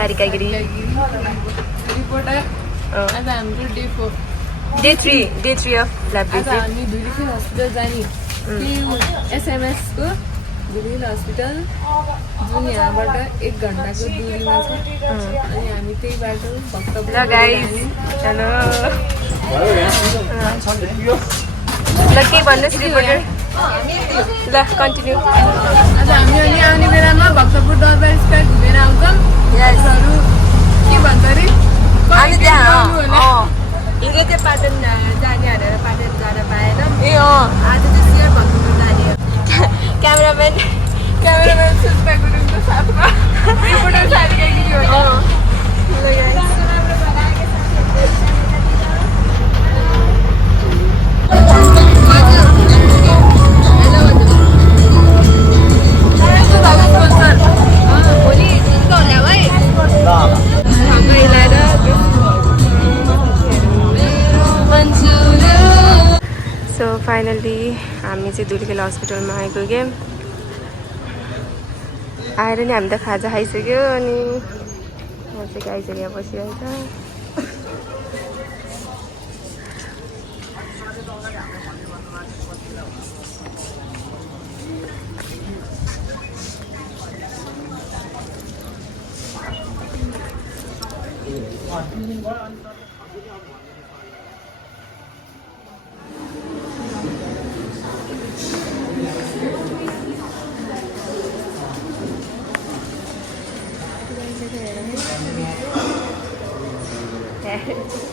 Sarika Giri reporter आज हाम्रो day 3 of lab आज हामी धुलीखेल हस्पिटल जाने एसएमएस को धुलीखेल हस्पिटल जुन यहाँबाट 1 घण्टाको दूरीमा छ अनि हामी त्यही बाटो भक्तपुर ल गाइस हेलो ल के भन्नुस् रिपोर्टर ल कन्टिन्यू आज हामी अनि आउने बेलामा भक्तपुर दरबार स्क्वायर घुमेर आउँछौँ यहाँहरू के भन्छ अरे हामी त्यहाँ हिँडे चाहिँ पाटन जाने भनेर पाटन जान पाएन ए आज चाहिँ सियर भक्तपुर जाने क्यामेराम्यान सुस्ता गुरुङको साथमा रिपोर्टर सारिका गिरी हो सो फाइनली हामी चाहिँ धुलीखेल हस्पिटलमा आइपुग्यौँ आएर नि हामी त खाजा खाइसक्यो अनि यहाँ चाहिँ गाई चाहिँ यहाँ बसिरहेछ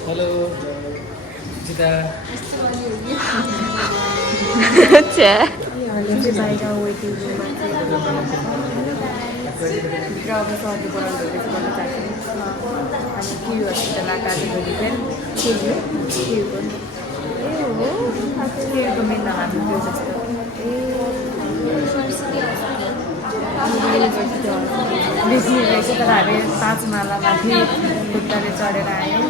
हेलो जिता अच्छा बाहिर वेटिङ रुममा चाहिँ भित्र अब सर्दी बोलाउनु हुँदैछ गर्न चाहन्छु अनि क्यु हस्पिटल आएको आज धुलीखेल क्युको मेन नाम हाम्रो त्यो जस्तो बेसी रहेछ तर हामी 5 माला माथि खुट्टाले चढेर आयौँ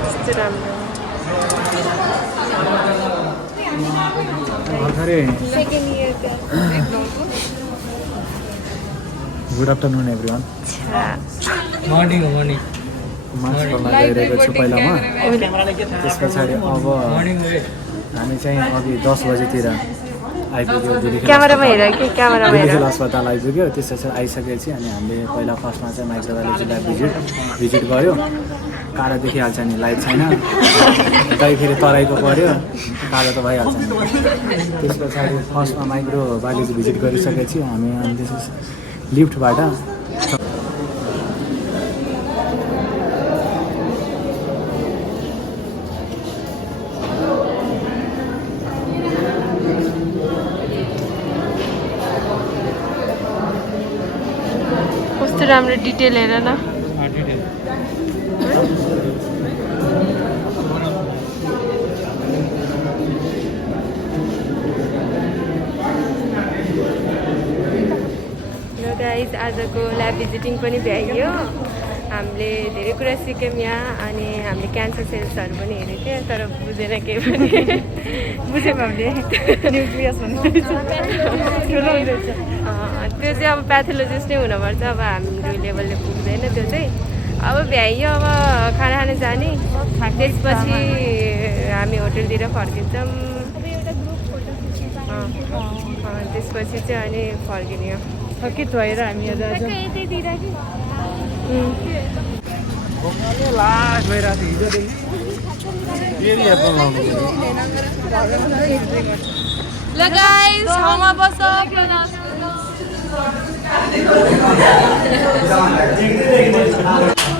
कस्तो राम्रो second year good afternoon everyone morning mask लगाइरहेको छु पहिलामा त्यस पछाडि अब हामी चाहिँ अघि 10 बजेतिर आइपुग्यो क्यामेरामा हेर कि क्यामेरामा हेर धुलीखेल अस्पताल आइपुग्यो त्यसपछि आइसकेपछि अनि हामीले पहिला फर्स्टमा चाहिँ माइक्रोबायोलोजी ल्याब भिजिट गऱ्यो कालो देखिहाल्छ नि लाइट छैन कहीँ फेरि तराईको पऱ्यो कालो त भइहाल्छ नि त्यस पछाडि फर्स्टमा माइक्रोबायोलोजी भिजिट गरिसकेपछि हामी अनि त्यसपछि लिफ्टबाट कस्तो राम्रो डिटेल हेर न गाइज आजको ल्याब भिजिटिङ पनि भ्याइयो हामीले धेरै कुरा सिक्यौँ यहाँ अनि हामीले क्यान्सर सेल्सहरू पनि हेरेको थियो तर बुझेन केही पनि बुझ्यौँ हामीले न्युक्लियस भन्दैछ ठुलो हुँदैछ त्यो चाहिँ अब प्याथोलोजिस्ट नै हुनुपर्छ अब हाम्रो लेभलले पुग्दैन त्यो चाहिँ अब भ्याइयो अब खाना खान जाने त्यसपछि हामी होटलतिर फर्किन्छौँ त्यसपछि चाहिँ अनि फर्किने हो थकित भएर हामी ल गाइस ठाउँमा बस ल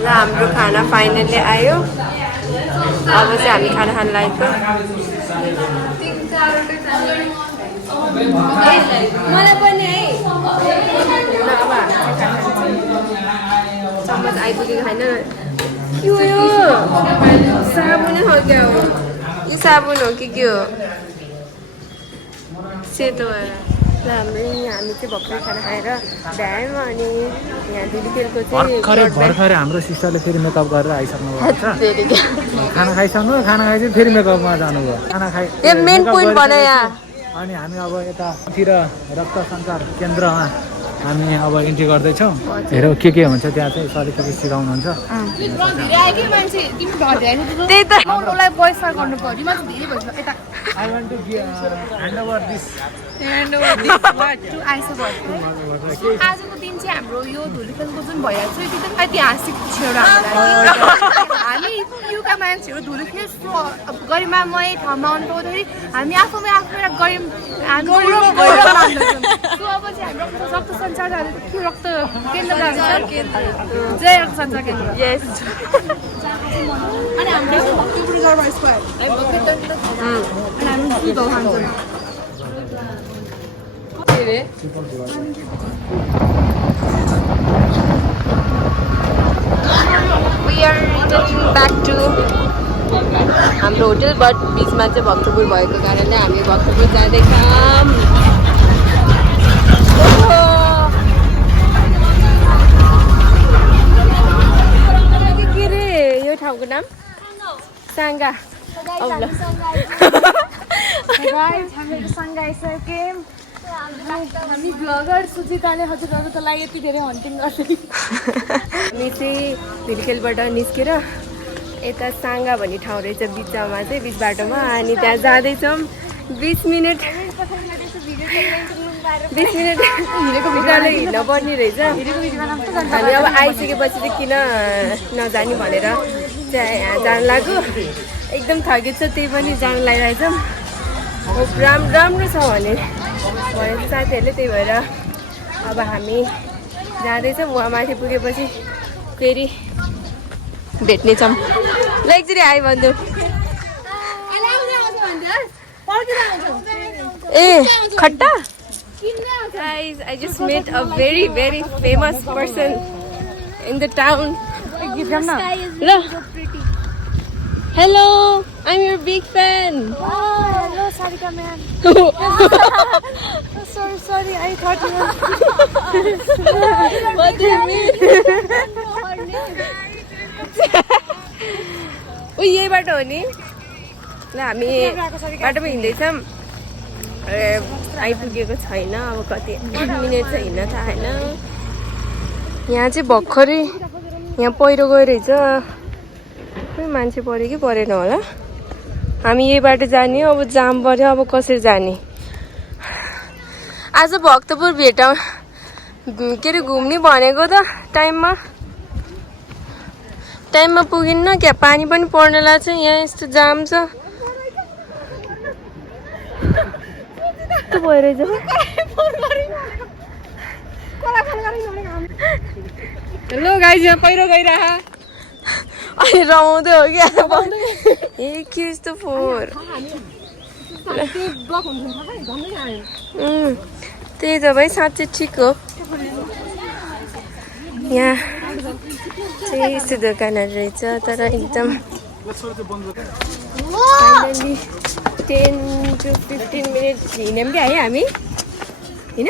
हाम्रो खाना फाइनली आयो अब चाहिँ हामी खाना खान लागेको मलाई पनि है अब चम्मच आइपुगेको छैन के हो यो साबुनै हो क्या हो यो साबुन हो कि के हो सेतो भएर हामी चाहिँ भर्खरै खाना खाएर भ्यायौँ अनि यहाँ धुलीखेलको चाहिँ भर्खरै हाम्रो सिस्टरले फेरि मेकअप गरेर आइसक्नु भएको छ खाना खाइसक्नु खाना खाएपछि फेरि मेकअपमा जानुभयो खाना खाइ मेन पोइन्ट बनायो अनि हामी अब यतातिर रक्त सञ्चार केन्द्रमा हामी अब इन्ट्री गर्दैछौँ। हेरौँ के हुन्छ त्यहाँ चाहिँ सरले के सिकाउनुहुन्छ। त्यही त पैसा गर्नु पर्यो म धेरै भइसक्यो यता I want to hand over this. आजको दिन चाहिँ हाम्रो यो धुलिखेलको जुन भइरहेको छ यो एकदम ऐतिहासिक छ एउटा हामी युका मान्छेहरू धुलिखेल गरिमामय ठाउँमा आउनु पाउँदाखेरि हामी आफूमा एउटा गौरव मान्दछौँ। सो अब चाहिँ हाम्रो रक्त सञ्चार के रक्त केन्द्र जय रक्त सञ्चार केन्द्र यस अनि हाम्रो स्क्वायर अनि हामी दुध खान्छौँ। We are returning back to हाम्रो होटल बट बिचमा चाहिँ भक्तपुर भएको कारणले हामी भक्तपुर जाँदैछौँ। के रे यो ठाउँको नाम साङ्गा हामी ब्लगर सुजिताले हजुरहरूको लागि यति धेरै हन्टिङ गर्छ। हामी चाहिँ धुलिखेलबाट निस्केर यता साङ्गा भन्ने ठाउँ रहेछ बिचमा चाहिँ बिच बाटोमा अनि त्यहाँ जाँदैछौँ 20 मिनट हिँडेको भित्रले हिँड्न पर्ने रहेछ। हामी अब आइसकेपछि चाहिँ किन नजाने भनेर चाहिँ यहाँ जानु लाग्यो। एकदम थकित छ त्यही पनि जानु लागिरहेछौँ। राम्रो छ भने साथीहरूले त्यही भएर अब हामी जाँदैछौँ। उहाँ माथि पुगेपछि फेरि भेट्नेछौँ। ल एकचोटि आइ भन्छु ए खट्टा Guys, I just met a very famous person in the town. Hello, I'm your big fan. Oh, hello, Sarika ma'am. Sorry, I thought you were... What do you mean? ओ यही बाटो हो नि। ल हामी बाटोमा हिँड्दैछौँ। आइपुगेको छैन अब कति मिनट छ हिँड्न थाहा छैन। यहाँ चाहिँ भर्खरै यहाँ पहिरो गयो रहेछ। खोइ मान्छे पऱ्यो कि परेन होला। हामी यही बाटो जाने अब जाम पऱ्यो अब कसरी जाने। आज भक्तपुर भेटाउ के अरे घुम्ने भनेको त टाइममा पुगिन्न क्या। पानी पनि पर्न लाग्छ यहाँ यस्तो जाम छ। भइरहेछ हेलो गाइज यहाँ पहिरो गइरह अनि रमाउँदै हो क्या ए के यस्तो फोहोर। त्यही त भाइ साँच्चै ठिक हो। यहाँ चाहिँ यस्तो दोकानहरू रहेछ तर एकदम फाइनली 10 to 15 मिनट हिँड्यौँ क्या है हामी होइन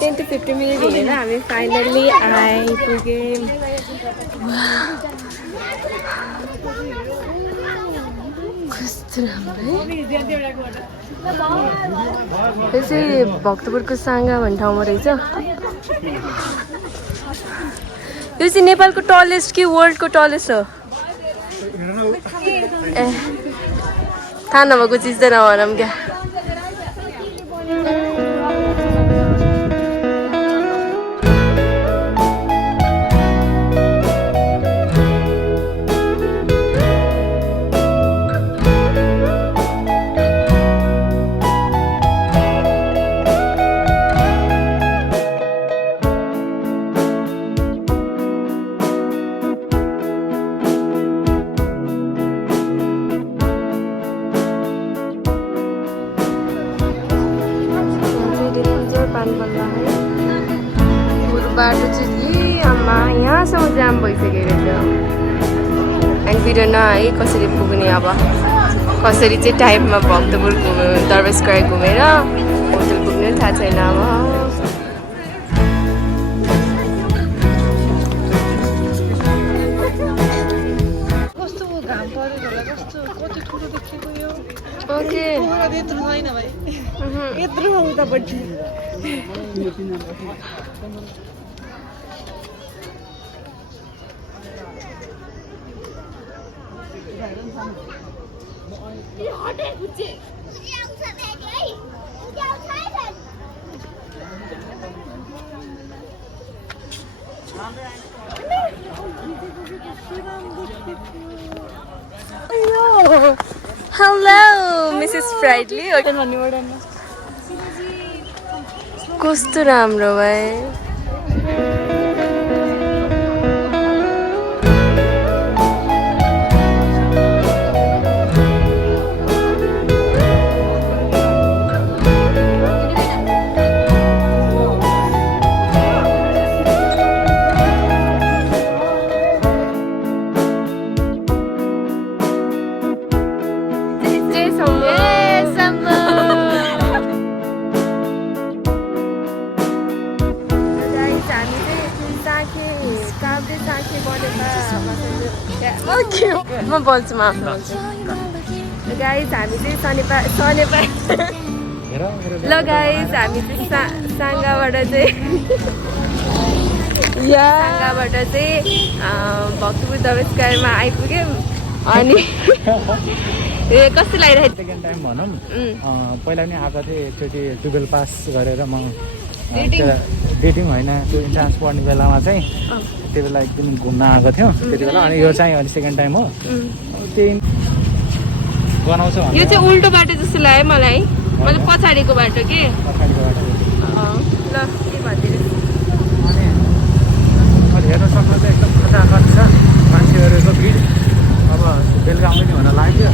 10 to 15 मिनट हिँडेर हामी फाइनल्ली आइपुग्यौँ। कस्तो राम्रो यो चाहिँ भक्तपुरको साङ्गा भन्ने ठाउँमा रहेछ। यो चाहिँ नेपालको टलेस्ट कि वर्ल्डको टलेस्ट हो? ए थाहा नभएको चिज त नभनौँ क्या। बाटो चाहिँ यही आमा यहाँसम्म जाम भइसकेको छ। अनि बिरो न है कसरी पुग्ने अब कसरी चाहिँ टाइममा भक्तपुर दरबार स्क्वायर घुमेर होटल पुग्ने थाहा छैन अब। कस्तो घाम परेको ओके हेलो मिसेस फ्राइडली कस्तो राम्रो भयो म बोल्छु गाइस हामी चाहिँ शनिबार ल गाइस हामी चाहिँ साङ्गाबाट चाहिँ भक्तपुर दरबारमा आइपुग्यौँ अनि कस्तो लागिरहेको सेकेन्ड टाइम भनौँ पहिला पनि आएको थिएँ एकचोटि 12 पास गरेर म डेटिङ होइन त्यो इन्ट्रान्स पढ्ने बेलामा चाहिँ त्यो बेला एकदम घुम्न आएको थियो त्यति बेला अनि यो चाहिँ अहिले सेकेन्ड टाइम हो त्यही बनाउँछ यो चाहिँ उल्टो बाटो जस्तो लाग्यो मलाई मतलब पछाडिको बाटो के पछाडिको बाटो ल के भनिदिनु अनि अहिले हेर्न सक्नु चाहिँ एकदम खचाखच छ मान्छेहरूको भिड अब बेलुका आउने हुन लाग्यो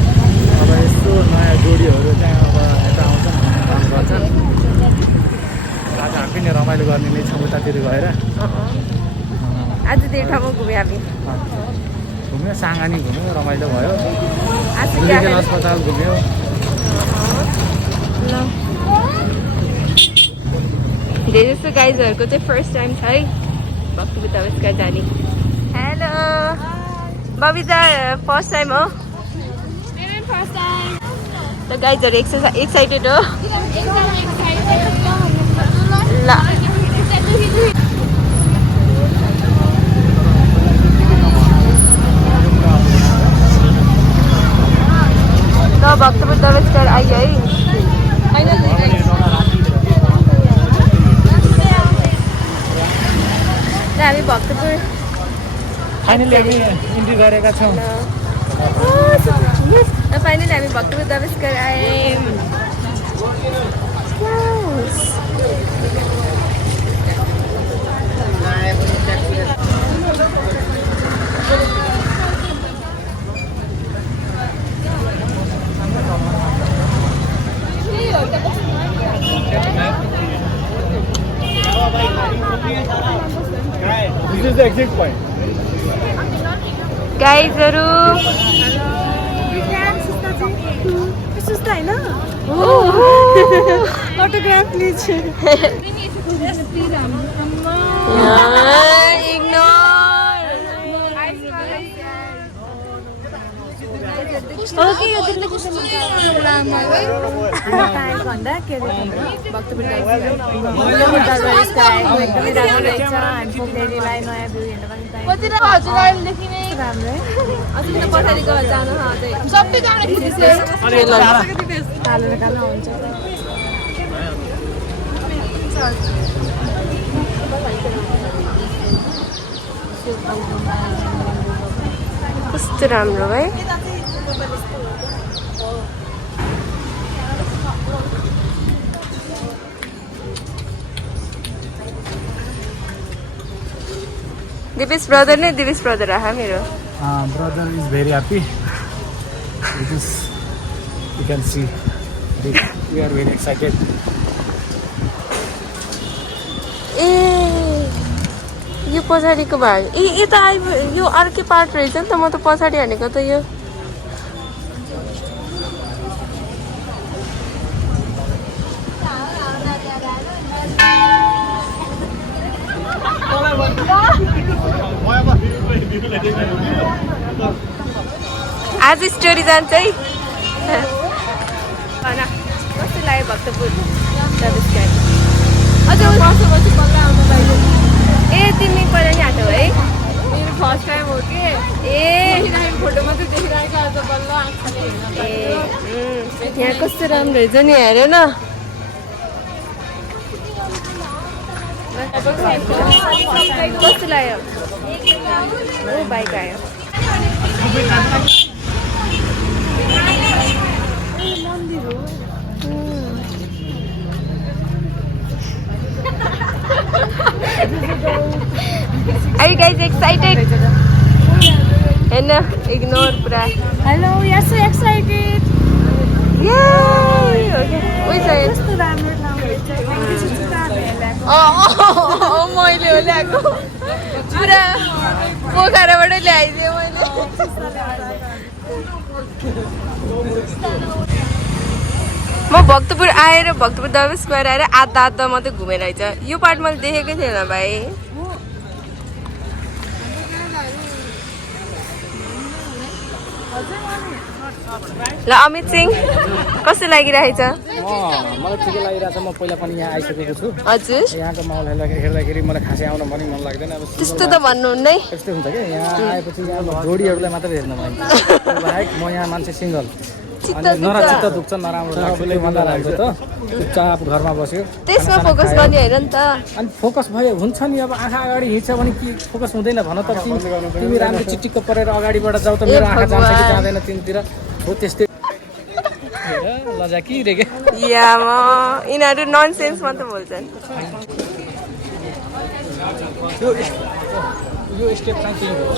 अब यस्तो नयाँ जोडीहरू चाहिँ अब यता आउँछन् काम गर्छन् आज हामी पनि रमाइलो गर्ने नै छौँ उतातिर गएर आज धेरै ठाउँमा घुम्यो हामी घुम्यो साङ्गानी घुम्यो रमाइलो भयो आज मेडिकल अस्पताल घुम्यो धेरै जस्तो गाइजहरूको चाहिँ फर्स्ट टाइम छ है भक्तपुर दरबार जाने हेलो बबिता फर्स्ट टाइम हो त गाइजहरू एक्साइटेड हो ल भक्तपुर दरबार आइयो है हामी भक्तपुर फाइनली हामी इन्ट्री गरेका छौँ फाइनली हामी भक्तपुर दरबार आयौँ This is the exit point. गाइजहरू Autograph, please. भन्दा के भक्तपुर एकदमै राम्रो रहेछ हामी पोखरेलीलाई नयाँ भ्यू हेर्न पनि राम्रो पछाडिको जानु कालो र कालो हुन्छ कस्तो राम्रो है दिपेश ब्रदर नै दिपेश ब्रदर आहा मेरो Brother is very happy. It is, you can see, we are very excited. ए यो पछाडिको भाग ए त यो अर्कै पार्ट रहेछ नि त म त पछाडि हानेको त यो आज स्टोरी जान्छ है कस्तो लाग्यो भक्तपुर अझ ए तिमी पहिला नि आएको है मेरो फर्स्ट टाइम हो कि ए फोटो मात्रै देखिरहेको आज बल्ल आँखाले हेर्न यहाँ कस्तो राम्रो रहेछ नि हेर न कस्तो लाग्यो ओ बाइक आयो Are you guys excited? And ignore pura. Hello, we are so excited. Yay! Okay. Which side? Oh, मैले ल्याएको पुरा पोखराबाट ल्याइदिएँ मैले म भक्तपुर आएर भक्तपुर दरबार स्क्वायर आएर आधा आधा मात्रै घुमेर आइछ यो पार्ट मैले देखेकै थिएन भाइ ल अमित सिंह कस्तो लागिरहेछ मलाई ठिकै लागिरहेछ म पहिला पनि यहाँ आइसकेको छु हजुर यहाँको माहौल हेर्दाखेरि मलाई खासै आउन पनि मन लाग्दैन अब त्यस्तो त भन्नुहुन्नै यस्तै हुन्छ क्या यहाँ आएपछि यहाँ जोडीहरूलाई मात्रै हेर्न पाइन्छ बाहेक म यहाँ मान्छे सिङ्गल चित्त दुख्छ नराम्रो भन्दा लाग्छ त चुपचाप घरमा बस्यो त्यसमा फोकस गर्ने होइन नि त अनि फोकस भयो हुन्छ नि अब आँखा अगाडि हिँड्छ भने के फोकस हुँदैन भन त तिमी राम्रो चिटिक्क परेर अगाडिबाट जाऊ त मेरो आँखा जान्छ कि जाँदैन तिमीतिर हो त्यस्तै लजाकी रे के या म यिनीहरू ननसेन्स मात्र बोल्छन् यो स्टेप चाहिँ त्यही हो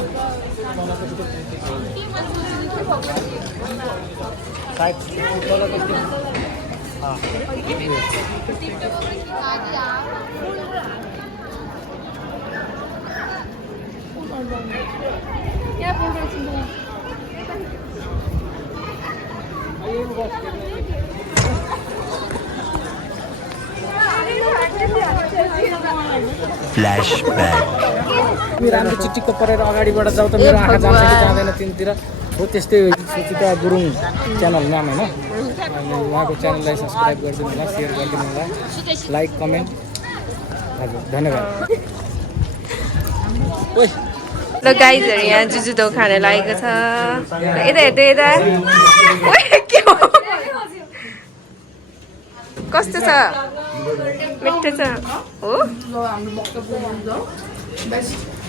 साइड फ्ल्याशब्याक तिमी राम्रो चिटिक्क परेर अगाडिबाट जाऊ त मेरो आँखा जान्छ कि जाँदैन तिमीतिर हो त्यस्तै सुचिता गुरुङ च्यानल नाम होइन अनि उहाँको च्यानललाई सब्सक्राइब गरिदिनु होला सेयर गरिदिनु होला लाइक कमेन्ट हजुर धन्यवाद ल गाइजहरू यहाँ जुजुदो खान लागेको छ यता हेर्दै यता के हो कस्तो छ मिठो छ हो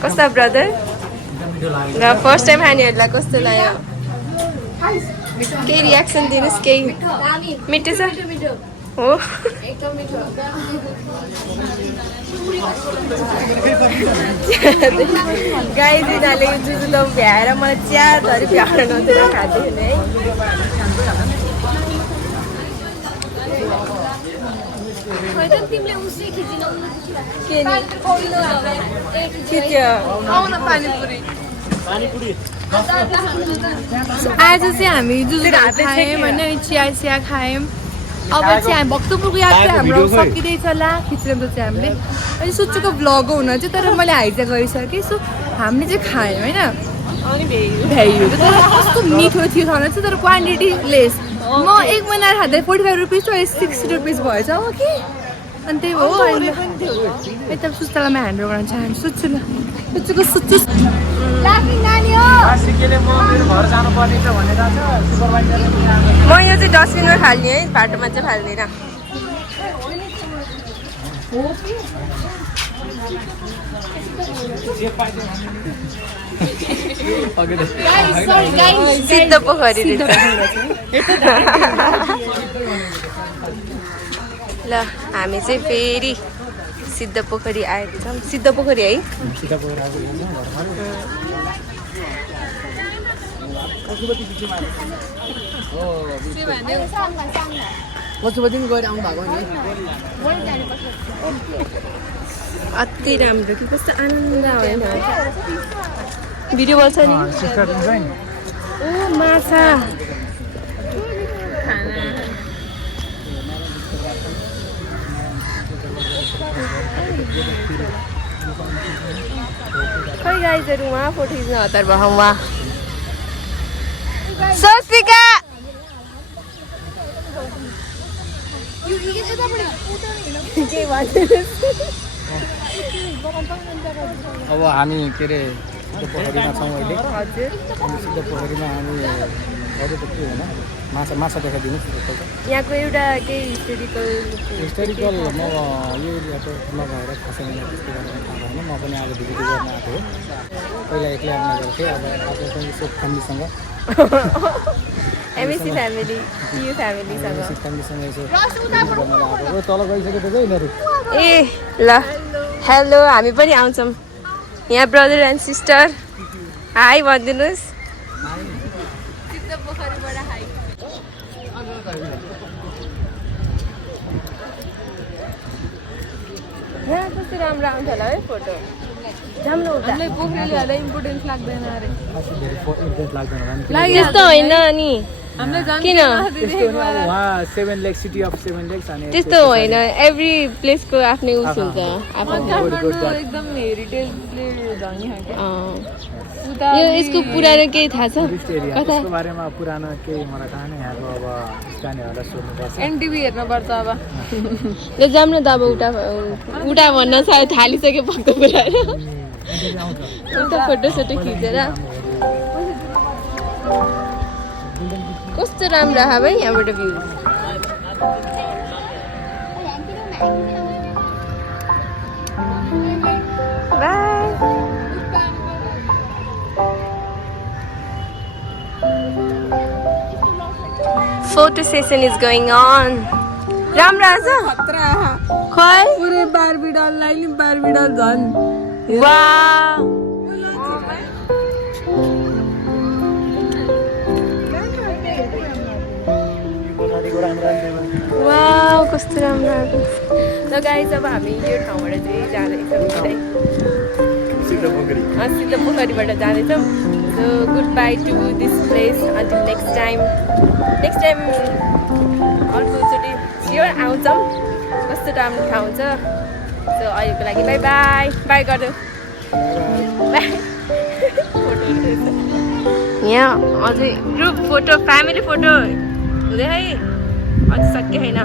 कस्तो ब्रदर र फर्स्ट टाइम खानेहरूलाई कस्तो लाग्यो केही रियाक्सन दिनुहोस् केही मिठो छ हो गाई दिनाले जुजुलो भ्याएर मलाई चिया धरी भ्याएर नदिएर खाँदै हुने है आज चाहिँ हामी जुजुलो खायौँ होइन चिया चिया खायौँ अब चाहिँ हामी भक्तपुरको यात्रा हाम्रो सकिँदैछ ला खिच्दैछ चाहिँ हामीले अनि सोचेको भ्लग हुन चाहिँ तर मैले हाइजा गरिसकेँ सो हामीले चाहिँ खायौँ होइन भ्याइयो तर कस्तो मिठो थियो खाना चाहिँ तर क्वान्टिटी लेस म एक महिना खाँदा 45 रुपिस अहिले 60 रुपिस भएछ हो कि अनि त्यही हो यता सुस्तलामा ह्यान्डल गर्न चाहन्छु सुच्छु म यो चाहिँ डस्टबिनमा फाल्ने है बाटोमा चाहिँ फाल्दिनँ सिद्ध पोखरी ल हामी चाहिँ फेरि सिद्ध पोखरी आएको छौँ सिद्ध पोखरी है अति राम्रो कि कस्तो आनन्द होइन भिडियो बल्छ नि ओ माछा खै गाइजहरू उहाँ फोटो खिच्न हतार भयो उहाँ स्वस्तिका अब हामी के अरे पोखरीमा छौँ अहिले हजुर अनि सिधै पोखरीमा हामी अरू त के होइन माछा देखाइदिनुहोस् एकपल्ट यहाँको एउटा केही हिस्टोरिकल म यो एरियाको नभएर खासै मलाई त्यस्तो गरेर थाहा भएन म पनि आज भिजिट गर्न आएको हो पहिला एक्लै आउने गर्थेँ अब आज चाहिँ यसो फ्यामिलीसँग एमएससी फ्यामिली टियु फ्यामिलीसँग फ्यामिलीसँग यसो आएको तल गइसकेपछि यिनीहरू ए ल हेलो हामी पनि आउँछौँ यहाँ ब्रदर एन्ड सिस्टर हाई भनिदिनुहोस् यहाँ कस्तो राम्रो आउँछ होला है फोटो राम्रो उता पोखरीले हाल्दा इम्पोर्टेन्स लाग्दैन अरे इन्ट्रेस्ट लाग्दैन होला नि त्यस्तो होइन नि किन उहाँ 7 लेक सिटी अफ 7 लेक्स अनि त्यस्तो होइन एभ्री प्लेसको आफ्नै उस हुन्छ एकदम हेरिटेजले धनी यो यसको पुरानो केही थाहा छ टुरिस्ट एरिया कता त्यसको बारेमा पुरानो केही मलाई थाहा नै यहाँको अब स्थानीयहरूलाई सोध्नुपर्छ एनटिभी हेर्नुपर्छ अब ल जाऊँ न त अब उता भन्न थालिसक्यो भक्त पुऱ्याएर उता फोटोसोटो खिचेर कस्तो राम्रो आयो भाइ यहाँबाट view by photo session is going on राम्रो आछ खै पुरै बार्बी डललाई नि बार्बी डल झन् वाउ वाउ कस्तो राम्रो आएको ल गाइस अब हामी यो ठाउँबाट चाहिँ जाँदैछौँ सिधै पोखरीबाट जाँदैछौँ so good bye to this place until next time अर्कोचोटि स्योर आउँछौँ कस्तो राम्रो ठाउँ छ सो अहिलेको लागि बाई बाई बाई गर्नु बाई यहाँ अझै ग्रुप फोटो फ्यामिली फोटो हुँदै है अझै सकिएन